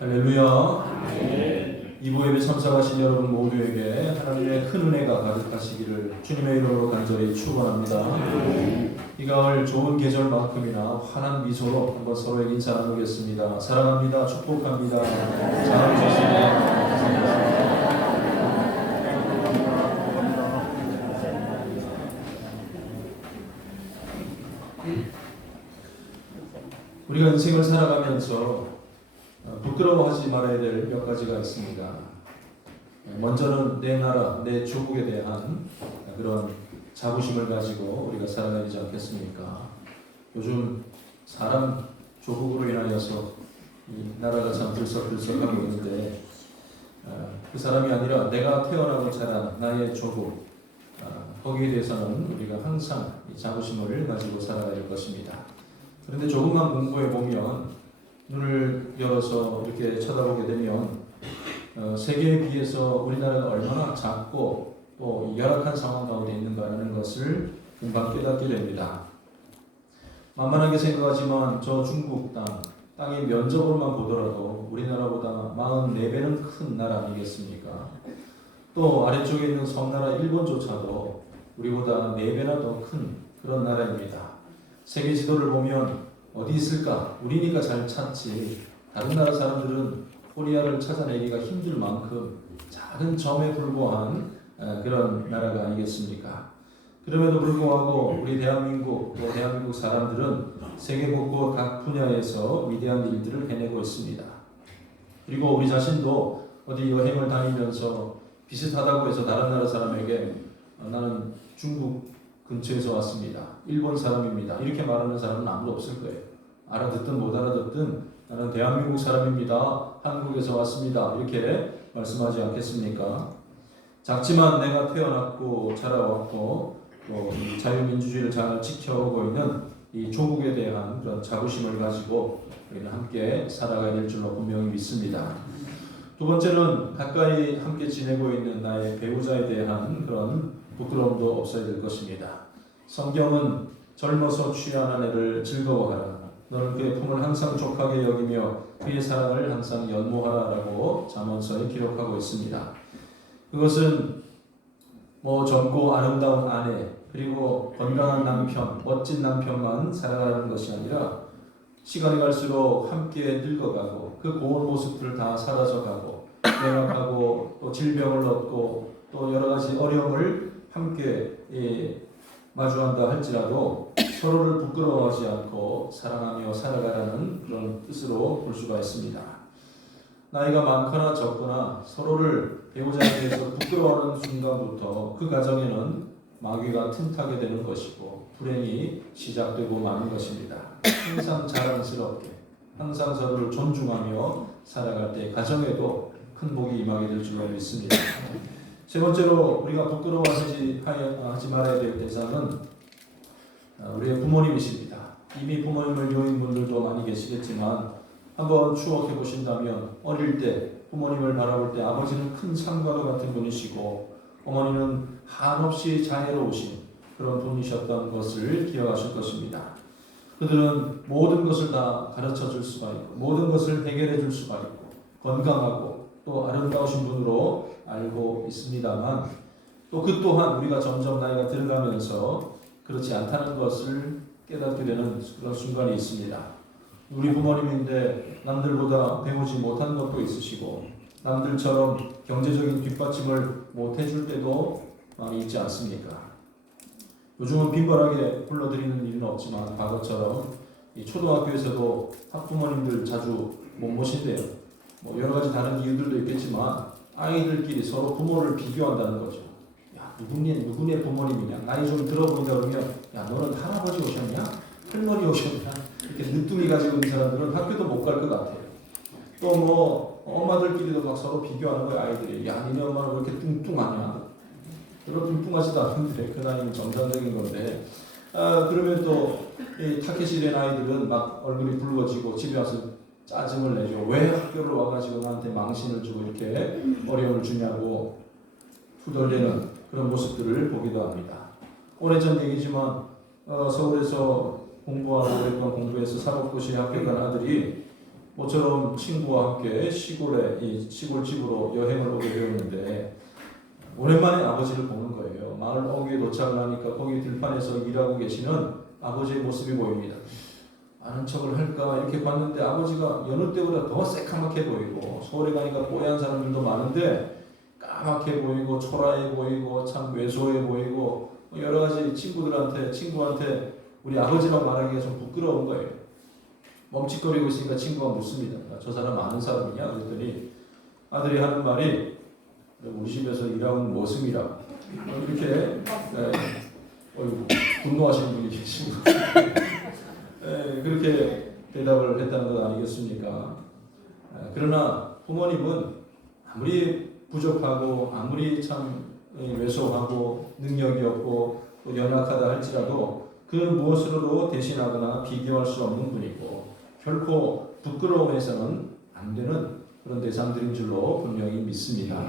할렐루야. 이부 예배 참석하신 여러분 모두에게 하나님의 큰 은혜가 가득하시기를 주님의 이름으로 간절히 축원합니다. 이 가을 좋은 계절만큼이나 환한 미소로 한번 서로에게 인사 나누겠습니다. 사랑합니다. 축복합니다. 잘하셨습니다. 우리가 인생을 살아가면서 부끄러워하지 말아야 될 몇 가지가 있습니다. 먼저는 내 나라, 내 조국에 대한 그런 자부심을 가지고 우리가 살아가야 되지 않겠습니까? 요즘 사람 조국으로 인하여서 이 나라가 참 들썩들썩하고 있는데 그 사람이 아니라 내가 태어나고 자란 나의 조국, 거기에 대해서는 우리가 항상 이 자부심을 가지고 살아가야 될 것입니다. 그런데 조금만 공부해 보면 눈을 열어서 이렇게 쳐다보게 되면 세계에 비해서 우리나라가 얼마나 작고 또 열악한 상황 가운데 있는가라는 것을 금방 깨닫게 됩니다. 만만하게 생각하지만 저 중국 땅의 면적으로만 보더라도 우리나라보다 44배는 큰 나라 아니겠습니까? 또 아래쪽에 있는 섬나라 일본조차도 우리보다 4배나 더 큰 그런 나라입니다. 세계 지도를 보면 어디 있을까? 우리니까 잘 찾지. 다른 나라 사람들은 코리아를 찾아내기가 힘들 만큼 작은 점에 불과한 그런 나라가 아니겠습니까? 그럼에도 불구하고 우리 대한민국 사람들은 세계 곳곳 각 분야에서 위대한 일들을 해내고 있습니다. 그리고 우리 자신도 어디 여행을 다니면서 비슷하다고 해서 다른 나라 사람에게 나는 중국 근처에서 왔습니다. 일본 사람입니다. 이렇게 말하는 사람은 아무도 없을 거예요. 알아듣든 못 알아듣든 나는 대한민국 사람입니다. 한국에서 왔습니다. 이렇게 말씀하지 않겠습니까? 작지만 내가 태어났고 자라왔고 또 자유민주주의를 잘 지켜오고 있는 이 조국에 대한 그런 자부심을 가지고 우리는 함께 살아가야 될 줄로 분명히 믿습니다. 두 번째는 가까이 함께 지내고 있는 나의 배우자에 대한 그런 부끄러움도 없어야 될 것입니다. 성경은 젊어서 취한 아내를 즐거워하라. 너는 그의 품을 항상 족하게 여기며 그의 사랑을 항상 연모하라라고 잠언서에 기록하고 있습니다. 그것은 젊고 아름다운 아내 그리고 건강한 남편, 멋진 남편만 사랑하라는 것이 아니라 시간이 갈수록 함께 늙어가고 그 고운 모습들을 다 사라져가고 매각하고 또 질병을 얻고 또 여러 가지 어려움을 함께 마주한다 할지라도 서로를 부끄러워하지 않고 사랑하며 살아가라는 그런 뜻으로 볼 수가 있습니다. 나이가 많거나 적거나 서로를 배우자에 대해서 부끄러워하는 순간부터 그 가정에는 마귀가 틈타게 되는 것이고 불행이 시작되고 마는 것입니다. 항상 자랑스럽게 항상 서로를 존중하며 살아갈 때 가정에도 큰 복이 임하게 될 줄로 믿습니다. 세 번째로 우리가 부끄러워하지 말아야 될 대상은 우리의 부모님이십니다. 이미 부모님을 요인 분들도 많이 계시겠지만 한번 추억해 보신다면 어릴 때 부모님을 바라볼 때 아버지는 큰 산과도 같은 분이시고 어머니는 한없이 자애로우신 그런 분이셨던 것을 기억하실 것입니다. 그들은 모든 것을 다 가르쳐 줄 수가 있고 모든 것을 해결해 줄 수가 있고 건강하고 또 아름다우신 분으로 알고 있습니다만 또 그 또한 우리가 점점 나이가 들어가면서 그렇지 않다는 것을 깨닫게 되는 그런 순간이 있습니다. 우리 부모님인데 남들보다 배우지 못한 것도 있으시고 남들처럼 경제적인 뒷받침을 못 해줄 때도 많이 있지 않습니까? 요즘은 빈번하게 불러드리는 일은 없지만 과거처럼 이 초등학교에서도 학부모님들 자주 못 모신대요. 여러 가지 다른 이유들도 있겠지만 아이들끼리 서로 부모를 비교한다는 거죠. 야, 누구네 부모님이냐? 나이 좀 들어 보인다 그러면 야, 너는 할아버지 오셨냐? 할머니 오셨냐? 이렇게 늦둥이 가지고 있는 사람들은 학교도 못 갈 것 같아요. 또 엄마들끼리도 막 서로 비교하는 거예요. 아이들이. 야, 니네 엄마는 왜 이렇게 뚱뚱하냐? 그런 뚱뚱하지도 않은데 그 나이는 정상적인 건데 그러면 또 이 타켓이 된 아이들은 막 얼굴이 붉어지고 집에 와서 짜증을 내죠. 왜 학교를 와가지고 나한테 망신을 주고 이렇게 어려움을 주냐고 투덜대는 그런 모습들을 보기도 합니다. 오래전 얘기지만 서울에서 공부하고 했던 공부에서 사법고시에 합격한 아들이 모처럼 친구와 함께 시골 집으로 여행을 오게 되었는데 오랜만에 아버지를 보는 거예요. 마을 어귀에 도착을 하니까 거기 들판에서 일하고 계시는 아버지의 모습이 보입니다. 아는 척을 할까 이렇게 봤는데 아버지가 여느 때보다 더 새카맣게 보이고, 서울에 가니까 뽀얀 사람들도 많은데 까맣게 보이고 초라해 보이고 참 왜소해 보이고 여러 가지 친구한테 우리 아버지라고 말하기가 좀 부끄러운 거예요. 멈칫거리고 있으니까 친구가 묻습니다. 저 사람 아는 사람이냐? 그랬더니 아들이 하는 말이 우리 집에서 일하는 모습이라고. 이렇게 분노하시는 분이 계시고 그렇게 대답을 했다는 것 아니겠습니까? 그러나 부모님은 아무리 부족하고 아무리 참 왜소하고 능력이 없고 또 연약하다 할지라도 그 무엇으로도 대신하거나 비교할 수 없는 분이고 결코 부끄러움에서는 안 되는 그런 대상들인 줄로 분명히 믿습니다.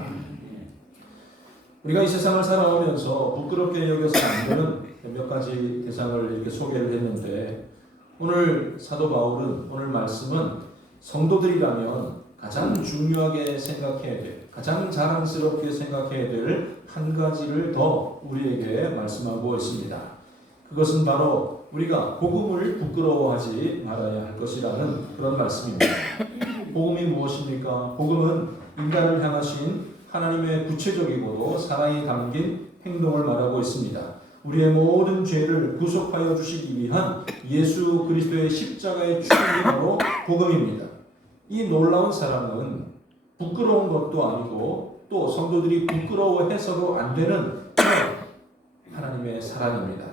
우리가 이 세상을 살아오면서 부끄럽게 여겨서는 안 되는 몇 가지 대상을 이렇게 소개를 했는데, 오늘 사도 바울은, 오늘 말씀은 성도들이라면 가장 중요하게 생각해야 될, 가장 자랑스럽게 생각해야 될 한 가지를 더 우리에게 말씀하고 있습니다. 그것은 바로 우리가 복음을 부끄러워하지 말아야 할 것이라는 그런 말씀입니다. 복음이 무엇입니까? 복음은 인간을 향하신 하나님의 구체적이고도 사랑이 담긴 행동을 말하고 있습니다. 우리의 모든 죄를 구속하여 주시기 위한 예수 그리스도의 십자가의 죽음이 바로 복음입니다. 이 놀라운 사랑은 부끄러운 것도 아니고 또 성도들이 부끄러워해서도 안 되는 하나님의 사랑입니다.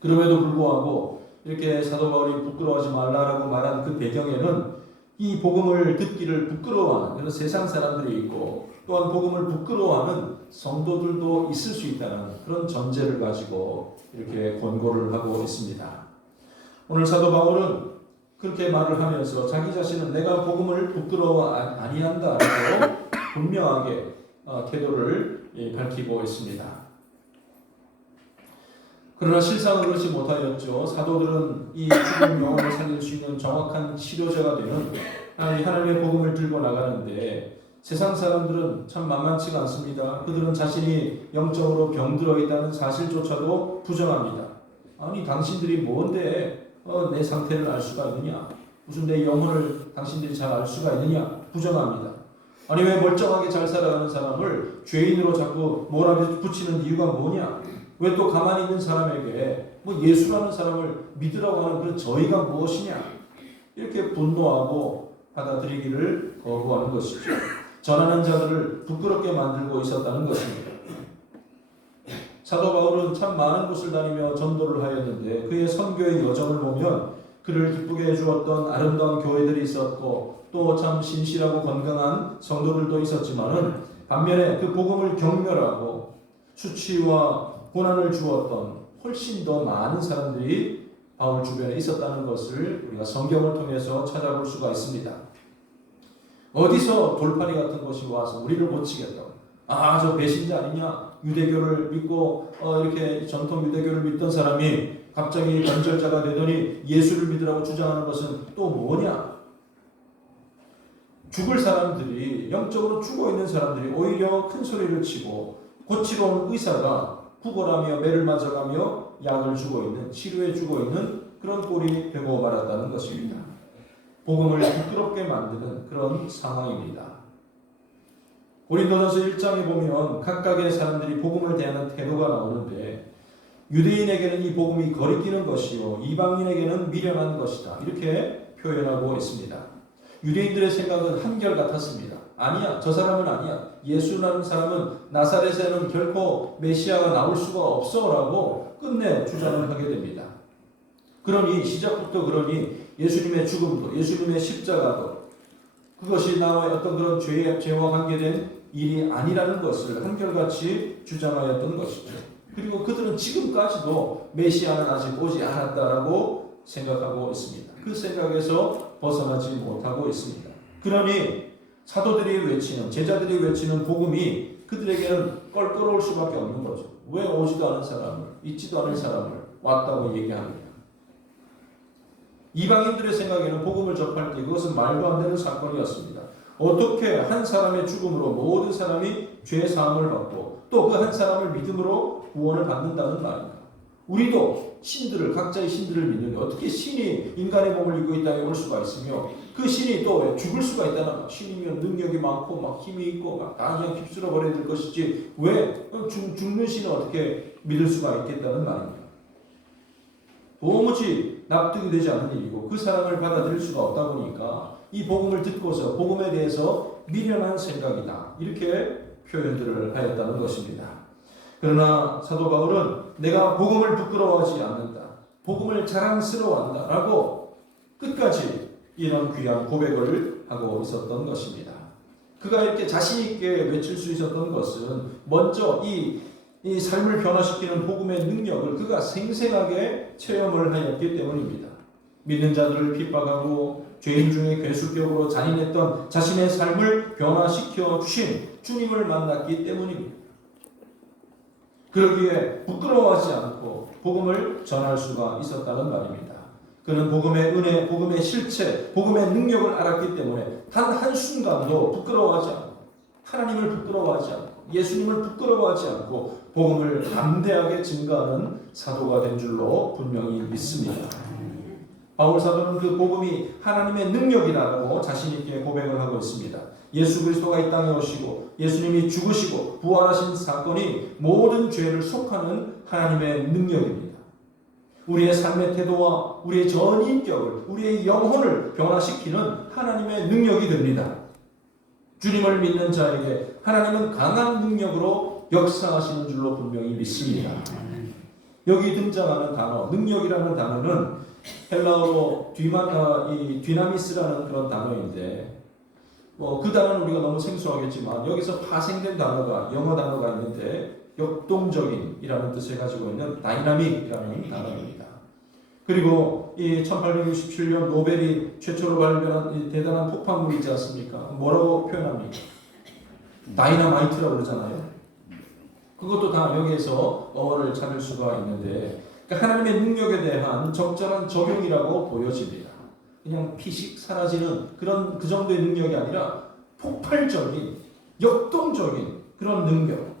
그럼에도 불구하고 이렇게 사도 바울이 부끄러워하지 말라라고 말한 그 배경에는 이 복음을 듣기를 부끄러워하는 그런 세상 사람들이 있고, 또한 복음을 부끄러워하는 성도들도 있을 수 있다는 그런 전제를 가지고 이렇게 권고를 하고 있습니다. 오늘 사도 바울은 그렇게 말을 하면서 자기 자신은 내가 복음을 부끄러워 아니한다라고 분명하게 태도를 밝히고 있습니다. 그러나 실상은 그렇지 못하였죠. 사도들은 이 죽은 영혼을 살릴 수 있는 정확한 치료제가 되는 하나님의 복음을 들고 나가는데, 세상 사람들은 참 만만치가 않습니다. 그들은 자신이 영적으로 병들어 있다는 사실조차도 부정합니다. 아니 당신들이 뭔데 내 상태를 알 수가 있느냐? 무슨 내 영혼을 당신들이 잘 알 수가 있느냐? 부정합니다. 아니 왜 멀쩡하게 잘 살아가는 사람을 죄인으로 자꾸 몰아붙이는 이유가 뭐냐? 왜 또 가만히 있는 사람에게 예수라는 사람을 믿으라고 하는 그런 저희가 무엇이냐? 이렇게 분노하고 받아들이기를 거부하는 것이죠. 전하는 자들을 부끄럽게 만들고 있었다는 것입니다. 사도 바울은 참 많은 곳을 다니며 전도를 하였는데 그의 선교의 여정을 보면 그를 기쁘게 해주었던 아름다운 교회들이 있었고 또 참 신실하고 건강한 성도들도 있었지만은 반면에 그 복음을 경멸하고 수치와 고난을 주었던 훨씬 더 많은 사람들이 바울 주변에 있었다는 것을 우리가 성경을 통해서 찾아볼 수가 있습니다. 어디서 돌팔이 같은 것이 와서 우리를 고치겠다고, 저 배신자 아니냐, 유대교를 믿고 이렇게 전통 유대교를 믿던 사람이 갑자기 변절자가 되더니 예수를 믿으라고 주장하는 것은 또 뭐냐? 죽을 사람들이, 영적으로 죽어있는 사람들이 오히려 큰 소리를 치고 고치러 온 의사가 구걸하며 매를 맞아가며 약을 주고 있는, 치료해 주고 있는 그런 꼴이 되고 말았다는 것입니다. 복음을 부끄럽게 만드는 그런 상황입니다. 고린도전서 1장에 보면 각각의 사람들이 복음을 대하는 태도가 나오는데, 유대인에게는 이 복음이 거리끼는 것이요 이방인에게는 미련한 것이다, 이렇게 표현하고 있습니다. 유대인들의 생각은 한결같았습니다. 아니야, 저 사람은 아니야, 예수라는 사람은 나사렛에는 결코 메시아가 나올 수가 없어 라고 끝내 주장을 하게 됩니다. 그러니 시작부터 예수님의 죽음도 예수님의 십자가도 그것이 나와의 어떤 그런 죄와 관계된 일이 아니라는 것을 한결같이 주장하였던 것이죠. 그리고 그들은 지금까지도 메시아는 아직 오지 않았다라고 생각하고 있습니다. 그 생각에서 벗어나지 못하고 있습니다. 그러니 사도들이 외치는, 제자들이 외치는 복음이 그들에게는 껄끄러울 수밖에 없는 거죠. 왜 오지도 않은 사람을, 있지도 않은 사람을 왔다고 얘기합니다. 이방인들의 생각에는 복음을 접할 때 그것은 말도 안 되는 사건이었습니다. 어떻게 한 사람의 죽음으로 모든 사람이 죄 사함을 받고 또 그 한 사람을 믿음으로 구원을 받는다는 말입니다. 우리도 신들을, 각자의 신들을 믿는데 어떻게 신이 인간의 몸을 입고 이 땅에 올 수가 있으며 그 신이 또 죽을 수가 있다는 말. 신이면 능력이 많고 막 힘이 있고 막 다 그냥 휩쓸어 버려야 될 것이지 왜 죽는 신을 어떻게 믿을 수가 있겠다는 말입니다. 도무지 납득이 되지 않는 일이고 그 사랑을 받아들일 수가 없다 보니까 이 복음을 듣고서 복음에 대해서 미련한 생각이다. 이렇게 표현들을 하였다는 것입니다. 그러나 사도 바울은 내가 복음을 부끄러워하지 않는다. 복음을 자랑스러워한다. 라고 끝까지 이런 귀한 고백을 하고 있었던 것입니다. 그가 이렇게 자신있게 외칠 수 있었던 것은 먼저 이 삶을 변화시키는 복음의 능력을 그가 생생하게 체험을 하였기 때문입니다. 믿는 자들을 핍박하고 죄인 중에 괴수격으로 잔인했던 자신의 삶을 변화시켜 주신 주님을 만났기 때문입니다. 그러기에 부끄러워하지 않고 복음을 전할 수가 있었다는 말입니다. 그는 복음의 은혜, 복음의 실체, 복음의 능력을 알았기 때문에 단 한순간도 부끄러워하지 않고 하나님을 부끄러워하지 않고 예수님을 부끄러워하지 않고 복음을 담대하게 증거하는 사도가 된 줄로 분명히 믿습니다. 바울 사도는 그 복음이 하나님의 능력이라고 자신 있게 고백을 하고 있습니다. 예수 그리스도가 이 땅에 오시고 예수님이 죽으시고 부활하신 사건이 모든 죄를 속하는 하나님의 능력입니다. 우리의 삶의 태도와 우리의 전 인격을, 우리의 영혼을 변화시키는 하나님의 능력이 됩니다. 주님을 믿는 자에게 하나님은 강한 능력으로 역사하시는 줄로 분명히 믿습니다. 여기 등장하는 단어, 능력이라는 단어는 헬라어로 디나미스라는 그런 단어인데 그 단어는 우리가 너무 생소하겠지만 여기서 파생된 단어가 영어 단어가 있는데 역동적인이라는 뜻을 가지고 있는 다이나믹이라는 단어입니다. 그리고 이 1867년 노벨이 최초로 발견한 이 대단한 폭발물이지 않습니까? 뭐라고 표현합니까? 다이너마이트라고 그러잖아요. 그것도 다 여기에서 어를 찾을 수가 있는데 그러니까 하나님의 능력에 대한 적절한 적용이라고 보여집니다. 그냥 피식 사라지는 그 정도의 능력이 아니라 폭발적인 역동적인 그런 능력.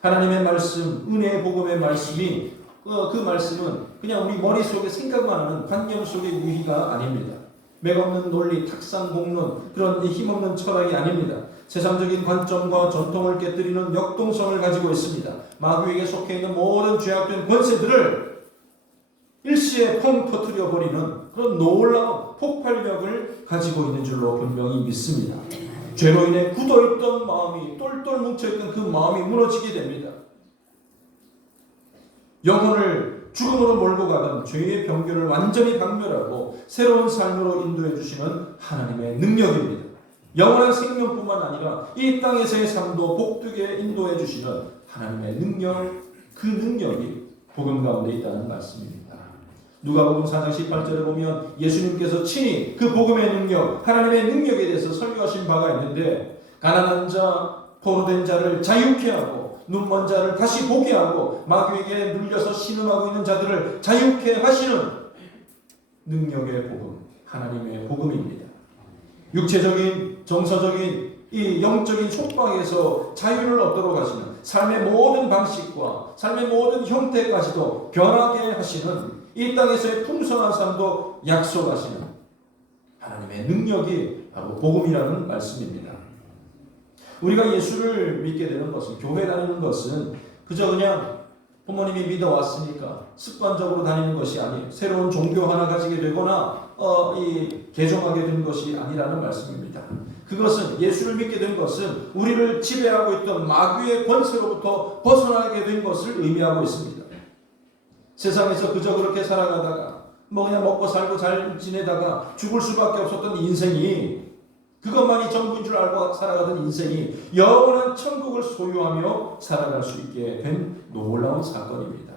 하나님의 말씀, 은혜의 복음의 말씀이 그 말씀은 그냥 우리 머릿속에 생각만 하는 관념 속의 유희가 아닙니다. 맥없는 논리, 탁상 공론, 그런 힘없는 철학이 아닙니다. 세상적인 관점과 전통을 깨뜨리는 역동성을 가지고 있습니다. 마귀에게 속해 있는 모든 죄악된 권세들을 일시에 펑 터뜨려 버리는 그런 놀라운 폭발력을 가지고 있는 줄로 분명히 믿습니다. 죄로 인해 굳어있던 마음이 똘똘 뭉쳐있던 그 마음이 무너지게 됩니다. 영혼을 죽음으로 몰고 가던 죄의 병균을 완전히 박멸하고 새로운 삶으로 인도해 주시는 하나님의 능력입니다. 영원한 생명뿐만 아니라 이 땅에서의 삶도 복되게 인도해 주시는 하나님의 능력, 그 능력이 복음 가운데 있다는 말씀입니다. 누가복음 4장 18절에 보면 예수님께서 친히 그 복음의 능력, 하나님의 능력에 대해서 설교하신 바가 있는데 가난한 자, 포로된 자를 자유케 하고 눈먼 자를 다시 보게 하고 마귀에게 눌려서 신음하고 있는 자들을 자유케 하시는 능력의 복음, 하나님의 복음입니다. 육체적인, 정서적인 이 영적인 속박에서 자유를 얻도록 하시는 삶의 모든 방식과 삶의 모든 형태까지도 변하게 하시는 이 땅에서의 풍성한 삶도 약속하시는 하나님의 능력이 바로 복음이라는 말씀입니다. 우리가 예수를 믿게 되는 것은, 교회 다니는 것은 그저 그냥 부모님이 믿어왔으니까 습관적으로 다니는 것이 아니에요. 새로운 종교 하나 가지게 되거나 개종하게 된 것이 아니라는 말씀입니다. 그것은 예수를 믿게 된 것은 우리를 지배하고 있던 마귀의 권세로부터 벗어나게 된 것을 의미하고 있습니다. 세상에서 그저 그렇게 살아가다가 그냥 먹고 살고 잘 지내다가 죽을 수밖에 없었던 인생이, 그것만이 전부인 줄 알고 살아가던 인생이 영원한 천국을 소유하며 살아갈 수 있게 된 놀라운 사건입니다.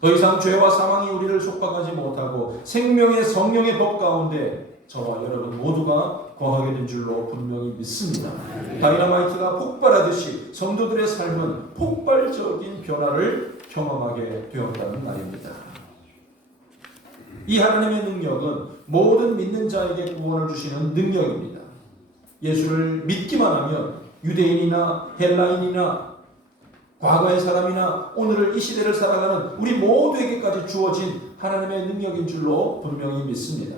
더 이상 죄와 사망이 우리를 속박하지 못하고 생명의 성령의 법 가운데 저와 여러분 모두가 거하게 된 줄로 분명히 믿습니다. 다이너마이트가 폭발하듯이 성도들의 삶은 폭발적인 변화를 경험하게 되었다는 말입니다. 이 하나님의 능력은 모든 믿는 자에게 구원을 주시는 능력입니다. 예수를 믿기만 하면 유대인이나 헬라인이나 과거의 사람이나 오늘을 이 시대를 살아가는 우리 모두에게까지 주어진 하나님의 능력인 줄로 분명히 믿습니다.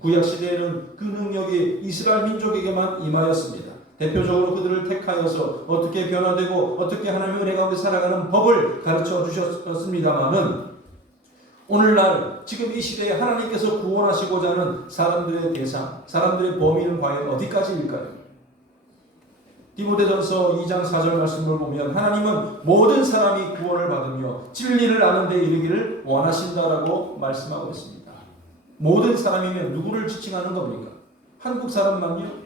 구약 시대에는 그 능력이 이스라엘 민족에게만 임하였습니다. 대표적으로 그들을 택하여서 어떻게 변화되고 어떻게 하나님의 은혜 가운데 살아가는 법을 가르쳐 주셨습니다마는 오늘날 지금 이 시대에 하나님께서 구원하시고자 하는 사람들의 대상, 사람들의 범위는 과연 어디까지일까요? 디모데전서 2장 4절 말씀을 보면 하나님은 모든 사람이 구원을 받으며 진리를 아는 데 이르기를 원하신다라고 말씀하고 있습니다. 모든 사람이면 누구를 지칭하는 겁니까? 한국 사람만요?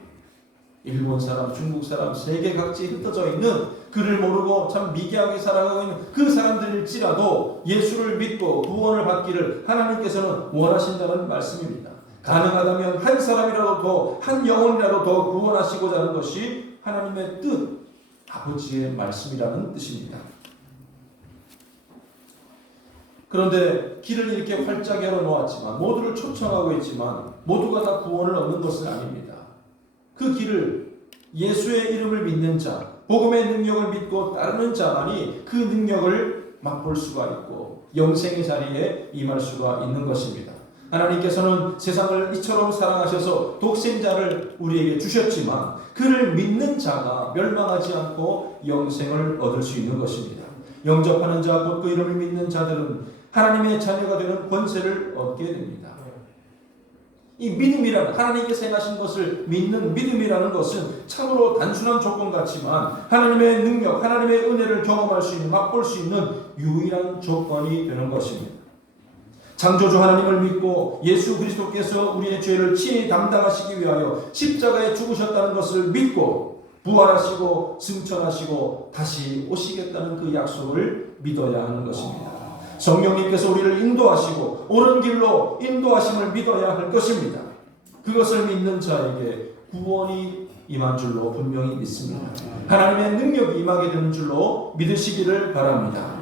일본 사람, 중국 사람, 세계 각지에 흩어져 있는 그를 모르고 참 미개하게 살아가고 있는 그 사람들일지라도 예수를 믿고 구원을 받기를 하나님께서는 원하신다는 말씀입니다. 가능하다면 한 사람이라도 더, 한 영혼이라도 더 구원하시고자 하는 것이 하나님의 뜻, 아버지의 말씀이라는 뜻입니다. 그런데 길을 이렇게 활짝 열어놓았지만 모두를 초청하고 있지만 모두가 다 구원을 얻는 것은 아닙니다. 그 길을 예수의 이름을 믿는 자, 복음의 능력을 믿고 따르는 자만이 그 능력을 맛볼 수가 있고 영생의 자리에 임할 수가 있는 것입니다. 하나님께서는 세상을 이처럼 사랑하셔서 독생자를 우리에게 주셨지만 그를 믿는 자가 멸망하지 않고 영생을 얻을 수 있는 것입니다. 영접하는 자, 곧 그 이름을 믿는 자들은 하나님의 자녀가 되는 권세를 얻게 됩니다. 이 믿음이란 하나님께서 행하신 것을 믿는 믿음이라는 것은 참으로 단순한 조건 같지만 하나님의 능력, 하나님의 은혜를 경험할 수 있는, 맛볼 수 있는 유일한 조건이 되는 것입니다. 창조주 하나님을 믿고 예수 그리스도께서 우리의 죄를 친히 담당하시기 위하여 십자가에 죽으셨다는 것을 믿고 부활하시고 승천하시고 다시 오시겠다는 그 약속을 믿어야 하는 것입니다. 성령님께서 우리를 인도하시고 옳은 길로 인도하심을 믿어야 할 것입니다. 그것을 믿는 자에게 구원이 임한 줄로 분명히 믿습니다. 하나님의 능력이 임하게 되는 줄로 믿으시기를 바랍니다.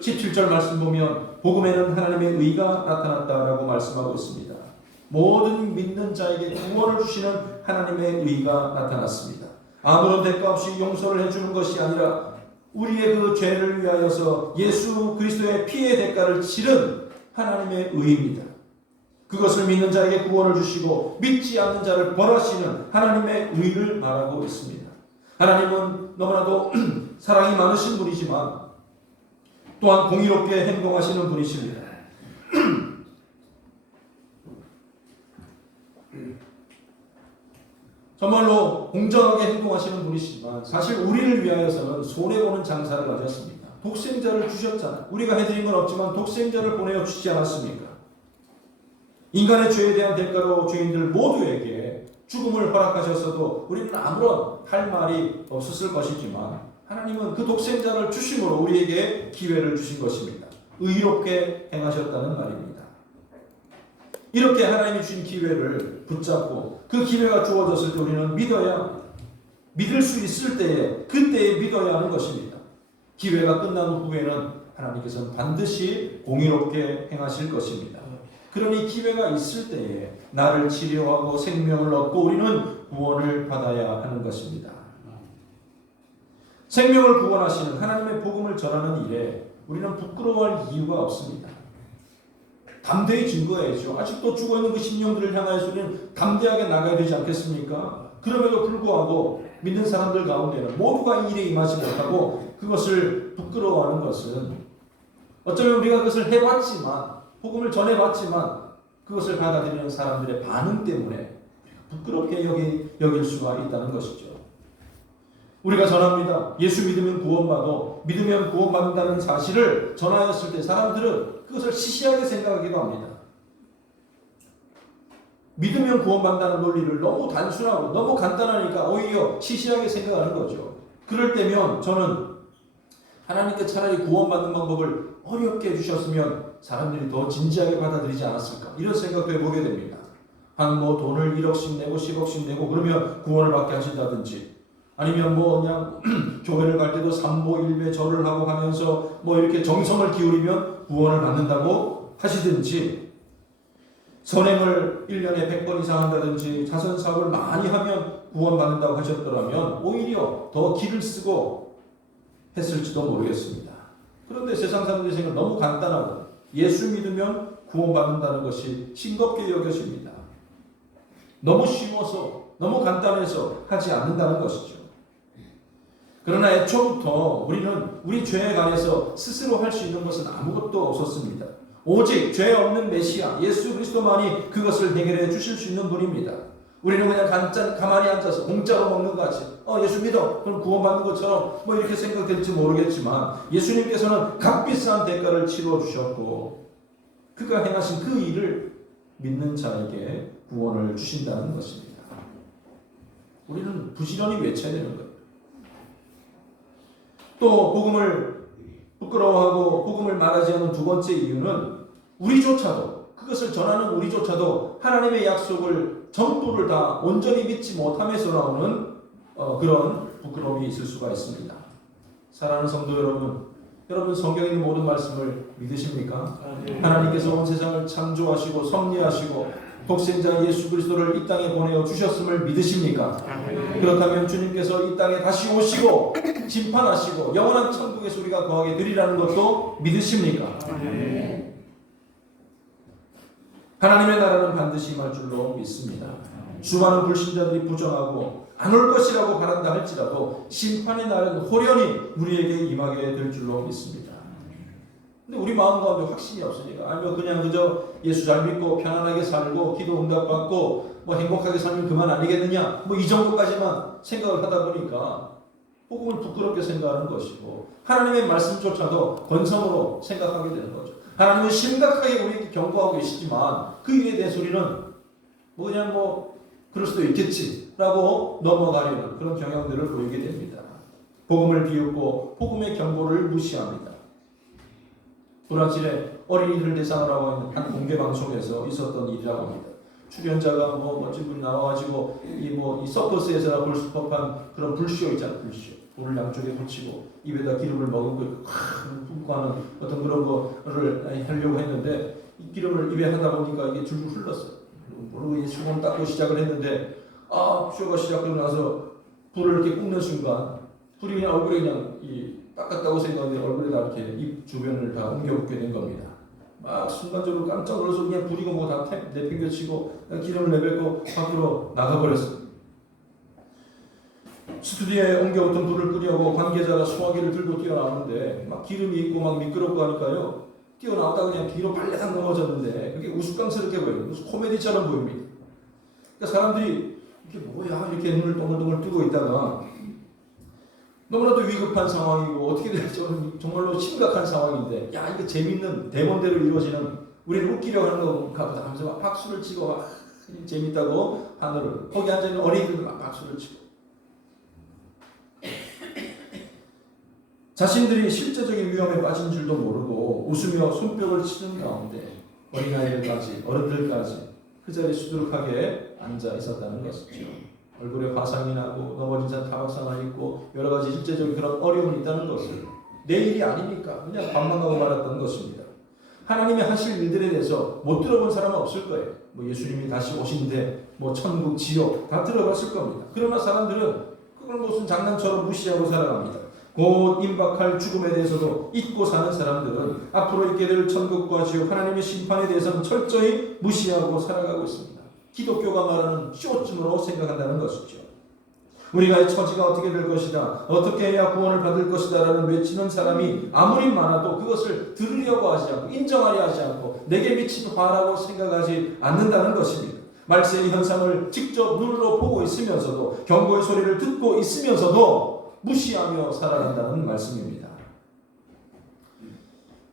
17절 말씀 보면 복음에는 하나님의 의가 나타났다라고 말씀하고 있습니다. 모든 믿는 자에게 구원을 주시는 하나님의 의가 나타났습니다. 아무런 대가 없이 용서를 해주는 것이 아니라 우리의 그 죄를 위하여서 예수 그리스도의 피의 대가를 치른 하나님의 의입니다. 그것을 믿는 자에게 구원을 주시고 믿지 않는 자를 벌하시는 하나님의 의를 말하고 있습니다. 하나님은 너무나도 사랑이 많으신 분이지만 또한 공의롭게 행동하시는 분이십니다. 정말로 공정하게 행동하시는 분이시지만 사실 우리를 위하여서는 손해보는 장사를 가졌습니다. 독생자를 주셨잖아요. 우리가 해드린 건 없지만 독생자를 보내어 주시지 않았습니까? 인간의 죄에 대한 대가로 죄인들 모두에게 죽음을 허락하셨어도 우리는 아무런 할 말이 없었을 것이지만 하나님은 그 독생자를 주심으로 우리에게 기회를 주신 것입니다. 의롭게 행하셨다는 말입니다. 이렇게 하나님이 주신 기회를 붙잡고 그 기회가 주어졌을 때 우리는 믿을 수 있을 때에 그때에 믿어야 하는 것입니다. 기회가 끝난 후에는 하나님께서는 반드시 공의롭게 행하실 것입니다. 그러니 기회가 있을 때에 나를 치료하고 생명을 얻고 우리는 구원을 받아야 하는 것입니다. 생명을 구원하시는 하나님의 복음을 전하는 일에 우리는 부끄러워할 이유가 없습니다. 담대히 증거해야죠. 아직도 죽어있는 그 심령들을 향하여서 우리는 담대하게 나가야 되지 않겠습니까? 그럼에도 불구하고 믿는 사람들 가운데는 모두가 이 일에 임하지 못하고 그것을 부끄러워하는 것은 어쩌면 우리가 그것을 해봤지만 복음을 전해봤지만 그것을 받아들이는 사람들의 반응 때문에 부끄럽게 여길 수가 있다는 것이죠. 우리가 전합니다. 예수 믿으면 구원받아, 믿으면 구원받는다는 사실을 전하였을 때 사람들은 그것을 시시하게 생각하기도 합니다. 믿으면 구원받는다는 논리를 너무 단순하고 너무 간단하니까 오히려 시시하게 생각하는 거죠. 그럴 때면 저는 하나님께 차라리 구원받는 방법을 어렵게 해주셨으면 사람들이 더 진지하게 받아들이지 않았을까 이런 생각도 해보게 됩니다. 뭐 돈을 1억씩 내고 10억씩 내고 그러면 구원을 받게 하신다든지 아니면 그냥 교회를 갈 때도 삼보 일배 절을 하고 가면서 이렇게 정성을 기울이면 구원을 받는다고 하시든지 선행을 1년에 100번 이상 한다든지 자선사업을 많이 하면 구원받는다고 하셨더라면 오히려 더 기를 쓰고 했을지도 모르겠습니다. 그런데 세상 사람들의 생각은 너무 간단하고 예수 믿으면 구원받는다는 것이 싱겁게 여겨집니다. 너무 쉬워서 너무 간단해서 하지 않는다는 것이죠. 그러나 애초부터 우리는 우리 죄에 관해서 스스로 할 수 있는 것은 아무것도 없었습니다. 오직 죄 없는 메시아 예수 그리스도만이 그것을 해결해 주실 수 있는 분입니다. 우리는 그냥 가만히 앉아서 공짜로 먹는 것 같이 예수 믿어 그럼 구원받는 것처럼 뭐 이렇게 생각될지 모르겠지만 예수님께서는 값비싼 대가를 치러 주셨고 그가 행하신 그 일을 믿는 자에게 구원을 주신다는 것입니다. 우리는 부지런히 외쳐야 되는 거예요. 또 복음을 부끄러워하고 복음을 말하지 않는 두 번째 이유는 우리조차도 그것을 전하는 우리조차도 하나님의 약속을 전부를 다 온전히 믿지 못함에서 나오는 그런 부끄러움이 있을 수가 있습니다. 사랑하는 성도 여러분 성경에 있는 모든 말씀을 믿으십니까? 하나님께서 온 세상을 창조하시고 섭리하시고 독생자 예수 그리스도를 이 땅에 보내어 주셨음을 믿으십니까? 그렇다면 주님께서 이 땅에 다시 오시고 심판하시고 영원한 천국에서 우리가 거하게 되리라는 것도 믿으십니까? 하나님의 나라는 반드시 임할 줄로 믿습니다. 수많은 불신자들이 부정하고 안 올 것이라고 바란다 할지라도 심판의 날은 호련히 우리에게 임하게 될 줄로 믿습니다. 근데 우리 마음 가운데 확신이 없으니까 아니면 그냥 그저 예수 잘 믿고 편안하게 살고 기도 응답 받고 뭐 행복하게 살면 그만 아니겠느냐 뭐 이 정도까지만 생각을 하다 보니까 복음을 부끄럽게 생각하는 것이고 하나님의 말씀조차도 건성으로 생각하게 되는 거죠. 하나님은 심각하게 우리에게 경고하고 계시지만 그 위에 대한 소리는 그냥 그럴 수도 있겠지라고 넘어가려는 그런 경향들을 보이게 됩니다. 복음을 비웃고 복음의 경고를 무시합니다. 브라질의 어린이들 대상으로 하고 있는 한 공개 방송에서 있었던 일이라고 합니다. 출연자가 멋진 분이 나와가지고 이 서커스에서 볼 수 법한 그런 불쇼 있잖아요. 불쇼. 볼을 양쪽에 붙이고 입에다 기름을 머금고 뿜고 하는 어떤 그런 거를 하려고 했는데 이 기름을 입에 하다 보니까 이게 줄줄 흘렀어요. 모르고 이 수건 닦고 시작을 했는데 쇼가 시작되고 나서 불을 이렇게 굽는 순간 불이 그냥 얼굴에 그냥 닦았다고 생각하는데 얼굴에다 이렇게 입 주변을 다 옮겨붙게 된 겁니다. 막 순간적으로 깜짝 놀라서 그냥 불이고 다 내팽겨치고 기름을 내뱉고 밖으로 나가버렸어요. 스튜디오에 옮겨오던 불을 끄려고 관계자가 소화기를 들고 뛰어나오는데 막 기름이 있고 막 미끄럽고 하니까요. 뛰어나오다가 그냥 뒤로 발레당 넘어졌는데 그게 우스꽝스럽게 보여요. 무슨 코미디처럼 보입니다. 그러니까 사람들이 이게 뭐야 이렇게 눈을 동글동글 뜨고 있다가 너무나도 위급한 상황이고 어떻게 될지 정말로 심각한 상황인데 이거 재밌는 대본대로 이루어지는 우리를 웃기려고 하는 건가 보다 하면서 막 박수를 치고 막 재밌다고 하늘을 거기 앉아있는 어린이들도 막 박수를 치고 자신들이 실제적인 위험에 빠진 줄도 모르고 웃으며 손뼉을 치는 가운데 어린아이들까지 어른들까지 그 자리에 수두룩하게 앉아 있었다는 것이죠. 얼굴에 화상이 나고 넘어진 사람 타박상을 입고 여러 가지 실제적인 그런 어려움이 있다는 것을 내일이 아니니까 그냥 밥만 가고 말았던 것입니다. 하나님의 하실 일들에 대해서 못 들어본 사람은 없을 거예요. 예수님이 다시 오신데 천국, 지옥 다 들어봤을 겁니다. 그러나 사람들은 그걸 무슨 장난처럼 무시하고 살아갑니다. 곧 임박할 죽음에 대해서도 잊고 사는 사람들은 앞으로 있게 될 천국과 지옥 하나님의 심판에 대해서는 철저히 무시하고 살아가고 있습니다. 기독교가 말하는 쇼쯤으로 생각한다는 것이죠. 우리가 처지가 어떻게 될 것이다, 어떻게 해야 구원을 받을 것이다 라는 외치는 사람이 아무리 많아도 그것을 들으려고 하지 않고 인정하려 하지 않고 내게 미친 화라고 생각하지 않는다는 것입니다. 말세의 현상을 직접 눈으로 보고 있으면서도 경고의 소리를 듣고 있으면서도 무시하며 살아간다는 말씀입니다.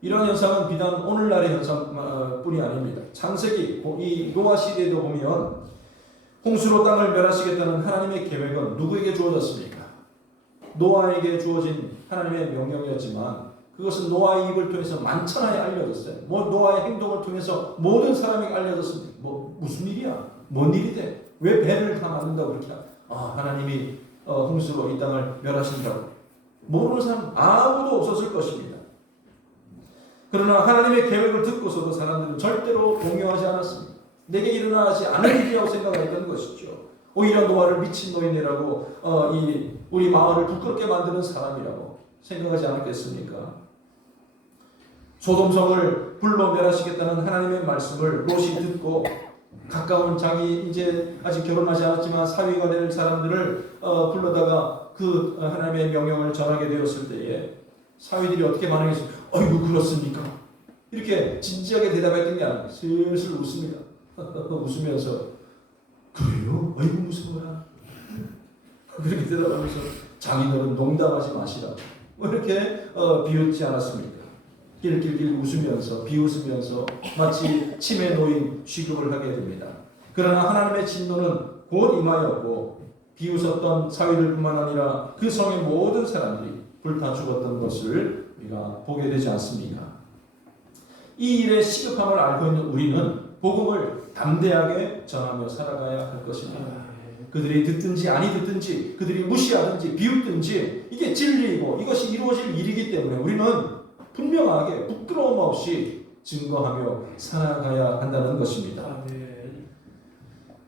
이런 현상은 비단 오늘날의 현상뿐이 아닙니다. 창세기 이 노아 시대에도 보면 홍수로 땅을 멸하시겠다는 하나님의 계획은 누구에게 주어졌습니까? 노아에게 주어진 하나님의 명령이었지만 그것은 노아의 입을 통해서 만천하에 알려졌어요. 노아의 행동을 통해서 모든 사람에게 알려졌습니다. 무슨 일이야? 뭔 일이 돼? 왜 배를 다 만든다고 그렇게 하나님이 홍수로 이 땅을 멸하신다고 모르는 사람 아무도 없었을 것입니다. 그러나 하나님의 계획을 듣고서도 사람들은 절대로 동요하지 않았습니다. 내게 일어나지 않을 일이라고 생각했던 것이죠. 오히려 노아를 미친 노인이라고 우리 마을을 부끄럽게 만드는 사람이라고 생각하지 않았겠습니까? 소돔성을 불로 멸하시겠다는 하나님의 말씀을 롯이 듣고 가까운 자기 이제 아직 결혼하지 않았지만 사위가 될 사람들을 불러다가 그 하나님의 명령을 전하게 되었을 때에 사위들이 어떻게 반응했습니까? 어이구 그렇습니까? 이렇게 진지하게 대답했던 게 아니에요. 슬슬 웃습니다. 웃으면서 그래요? 어이구 무서워라. 그렇게 대답하면서 자기들은 농담하지 마시라. 이렇게 비웃지 않았습니까? 길길길 웃으면서 비웃으면서 마치 치매 노인 취급을 하게 됩니다. 그러나 하나님의 진노는 곧 임하였고 비웃었던 사위들뿐만 아니라 그 성의 모든 사람들이 불타 죽었던 것을 우리가 보게 되지 않습니까? 이 일의 시급함을 알고 있는 우리는 복음을 담대하게 전하며 살아가야 할 것입니다. 그들이 듣든지 아니 듣든지 그들이 무시하든지 비웃든지 이게 진리이고 이것이 이루어질 일이기 때문에 우리는 분명하게 부끄러움 없이 증거하며 살아가야 한다는 것입니다.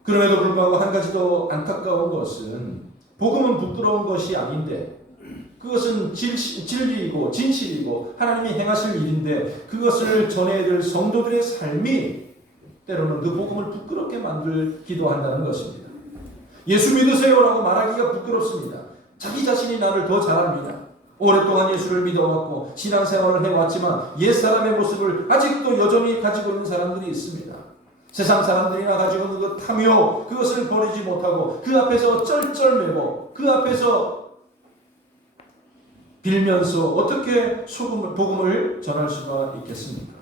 그럼에도 불구하고 한 가지 더 안타까운 것은 복음은 부끄러운 것이 아닌데 그것은 진리이고 진실이고 하나님이 행하실 일인데 그것을 전해야 될 성도들의 삶이 때로는 그 복음을 부끄럽게 만들기도 한다는 것입니다. 예수 믿으세요라고 말하기가 부끄럽습니다. 자기 자신이 나를 더 잘합니다. 오랫동안 예수를 믿어왔고 신앙생활을 해왔지만 옛사람의 모습을 아직도 여전히 가지고 있는 사람들이 있습니다. 세상 사람들이나 가지고 있는 그 탐욕 그것을 버리지 못하고 그 앞에서 쩔쩔매고 그 앞에서 빌면서 어떻게 복음을 전할 수가 있겠습니까?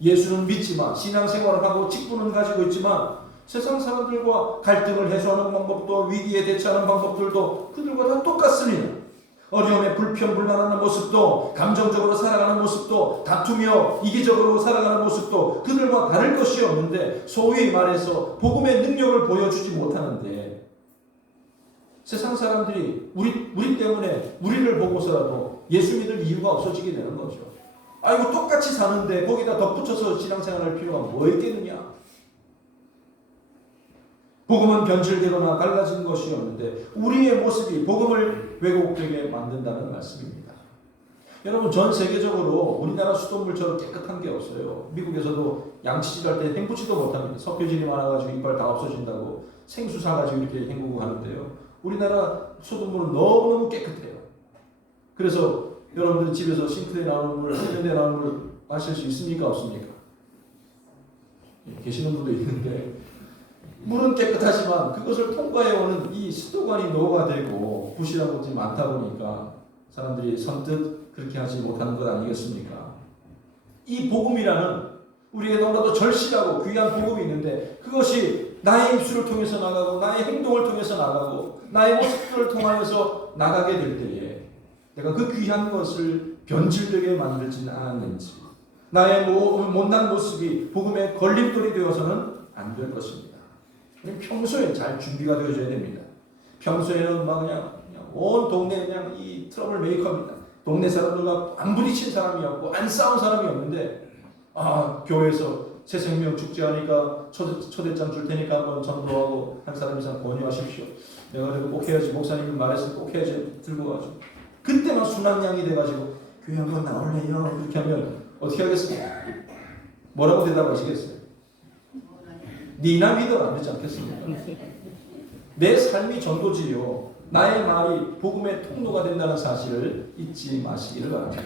예수는 믿지만 신앙생활을 하고 직분은 가지고 있지만 세상 사람들과 갈등을 해소하는 방법도 위기에 대처하는 방법들도 그들과 다 똑같습니다. 어려움에 불평불만하는 모습도 감정적으로 살아가는 모습도 다투며 이기적으로 살아가는 모습도 그들과 다를 것이 없는데 소위 말해서 복음의 능력을 보여주지 못하는데 세상 사람들이 우리 때문에 우리를 보고서라도 예수 믿을 이유가 없어지게 되는 거죠. 아이고 똑같이 사는데 거기다 덧붙여서 신앙생활할 필요가 뭐 있겠느냐. 복음은 변질되거나 달라진 것이 없는데 우리의 모습이 복음을 왜곡되게 만든다는 말씀입니다. 여러분 전 세계적으로 우리나라 수돗물처럼 깨끗한 게 없어요. 미국에서도 양치질할 때 헹구지도 못합니다. 석회질이 많아가지고 이빨 다 없어진다고 생수 사가지고 이렇게 헹구고 하는데요. 우리나라 수돗물은 너무너무 깨끗해요. 그래서 여러분들 집에서 싱크대에 나오는 물, 세면대에 나오는 물 마실 수 있습니까? 없습니까? 계시는 분도 있는데 물은 깨끗하지만 그것을 통과해오는 이 수도관이 노화되고 부실한 것이 많다 보니까 사람들이 선뜻 그렇게 하지 못하는 것 아니겠습니까? 이 복음이라는 우리에게 너무나도 절실하고 귀한 복음이 있는데 그것이 나의 입술을 통해서 나가고 나의 행동을 통해서 나가고 나의 모습들을 통하여서 나가게 될 때에 내가 그 귀한 것을 변질되게 만들지는 않았는지 나의 못난 모습이 복음의 걸림돌이 되어서는 안 될 것입니다. 평소에 잘 준비가 되어져야 됩니다. 평소에는 막 그냥 온 동네 그냥 이 트러블 메이커입니다. 동네 사람들과 안 부딪힌 사람이 없고 안 싸운 사람이 없는데 교회에서 새 생명 축제하니까 초대장 줄 테니까 한번 전도하고 한 사람 이상 권유하십시오. 내가 그래도 꼭 해야지 목사님 말했으니 꼭 해야지 들고 가죠. 그때만 순환양이 돼가지고 교회 한번 나올래요? 그렇게 하면 어떻게 하겠습니까? 뭐라고 대답하시겠어요? 니나 믿어라 안 되지 않겠습니까? 내 삶이 전도지요. 나의 말이 복음의 통로가 된다는 사실을 잊지 마시기를 바랍니다.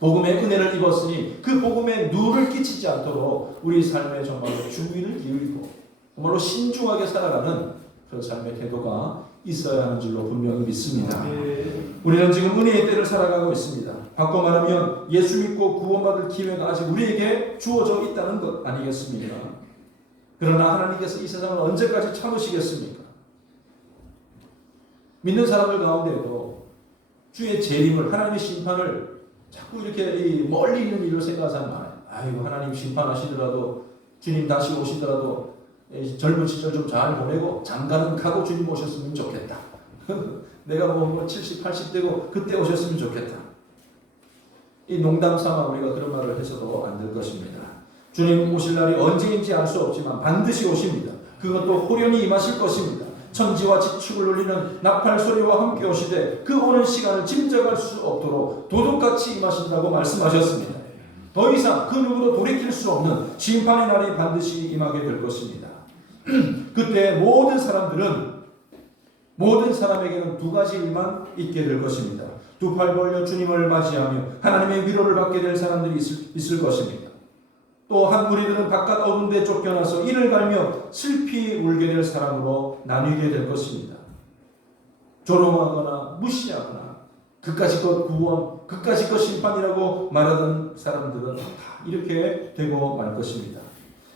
복음의 은혜를 입었으니 그 복음에 누를 끼치지 않도록 우리 삶에 정말로 주의를 기울이고 정말로 신중하게 살아가는 그런 삶의 태도가 있어야 하는 줄로 분명히 믿습니다. 우리는 지금 은혜의 때를 살아가고 있습니다. 바꿔 말하면 예수 믿고 구원받을 기회가 아직 우리에게 주어져 있다는 것 아니겠습니까? 그러나 하나님께서 이 세상을 언제까지 참으시겠습니까? 믿는 사람들 가운데에도 주의 재림을 하나님의 심판을 자꾸 이렇게 멀리 있는 일을 생각하는 사람 많아요. 아이고 하나님 심판하시더라도 주님 다시 오시더라도 젊은 시절 좀 잘 보내고 장가는 가고 주님 오셨으면 좋겠다. 내가 뭐 70, 80 되고 그때 오셨으면 좋겠다. 이 농담 삼아 우리가 그런 말을 해서도 안 될 것입니다. 주님 오실 날이 언제인지 알 수 없지만 반드시 오십니다. 그것도 호련히 임하실 것입니다. 천지와 지축을 울리는 나팔 소리와 함께 오시되 그 오는 시간을 짐작할 수 없도록 도둑같이 임하신다고 말씀하셨습니다. 더 이상 그 누구도 돌이킬 수 없는 심판의 날이 반드시 임하게 될 것입니다. 그때 모든 사람에게는 두 가지 일만 있게 될 것입니다. 두 팔 벌려 주님을 맞이하며 하나님의 위로를 받게 될 사람들이 있을 것입니다. 또 한 무리들은 바깥 어두운 데 쫓겨나서 이를 갈며 슬피 울게 될 사람으로 나뉘게 될 것입니다. 조롱하거나 무시하거나 그까짓 것 구원, 그까짓 것 심판이라고 말하던 사람들은 다 이렇게 되고 말 것입니다.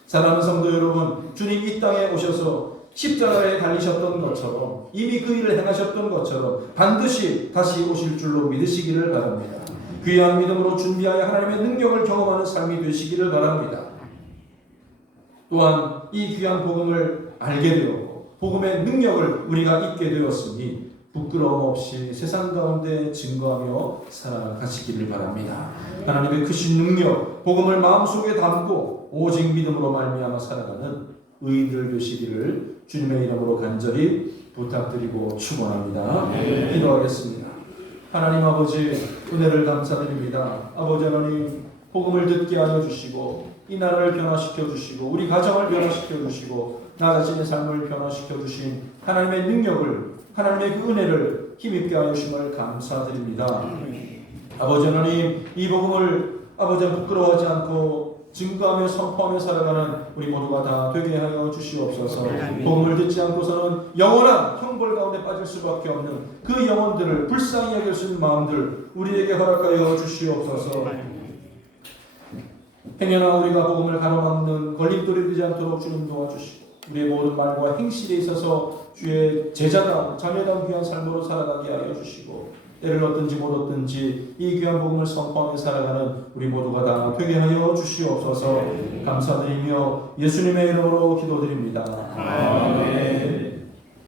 사랑하는 성도 여러분, 주님 이 땅에 오셔서 십자가에 달리셨던 것처럼 이미 그 일을 행하셨던 것처럼 반드시 다시 오실 줄로 믿으시기를 바랍니다. 귀한 믿음으로 준비하여 하나님의 능력을 경험하는 삶이 되시기를 바랍니다. 또한 이 귀한 복음을 알게 되었고 복음의 능력을 우리가 잊게 되었으니 부끄러움 없이 세상 가운데 증거하며 살아가시기를 바랍니다. 하나님의 크신 능력, 복음을 마음속에 담고 오직 믿음으로 말미암아 살아가는 의인들 되시기를 주님의 이름으로 간절히 부탁드리고 축원합니다. 기도하겠습니다. 하나님 아버지, 은혜를 감사드립니다. 아버지 하나님, 복음을 듣게 하여 주시고 이 나라를 변화시켜 주시고 우리 가정을 변화시켜 주시고 나 자신의 삶을 변화시켜 주신 하나님의 능력을, 하나님의 그 은혜를 힘입게 하여 주심을 감사드립니다. 아버지 하나님, 이 복음을 아버지 부끄러워하지 않고 증거하며 선포하며 살아가는 우리 모두가 다 되게 하여 주시옵소서. 복음을 듣지 않고서는 영원한 형벌 가운데 빠질 수밖에 없는 그 영혼들을 불쌍히 여길 수 있는 마음들 우리에게 허락하여 주시옵소서. 행여나 우리가 복음을 가로막는 걸림돌이 되지 않도록 주님 도와주시고 우리의 모든 말과 행실에 있어서 주의 제자다운 자녀다운 귀한 삶으로 살아가게 하여 주시고 때를 얻든지 못 얻든지 이 귀한 복음을 선포하며 살아가는 우리 모두가 다 되게 하여 주시옵소서. 감사드리며 예수님의 이름으로 기도드립니다. 아멘.